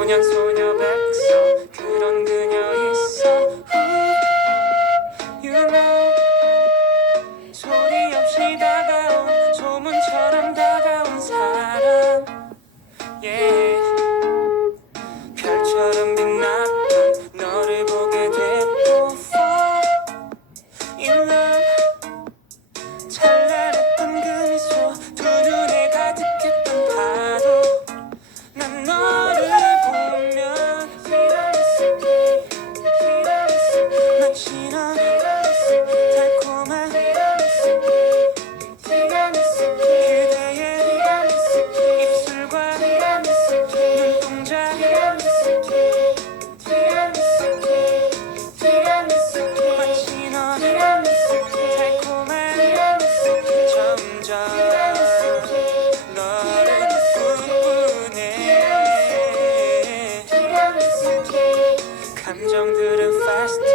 Słonia, słonia, be. 감정들은 fast.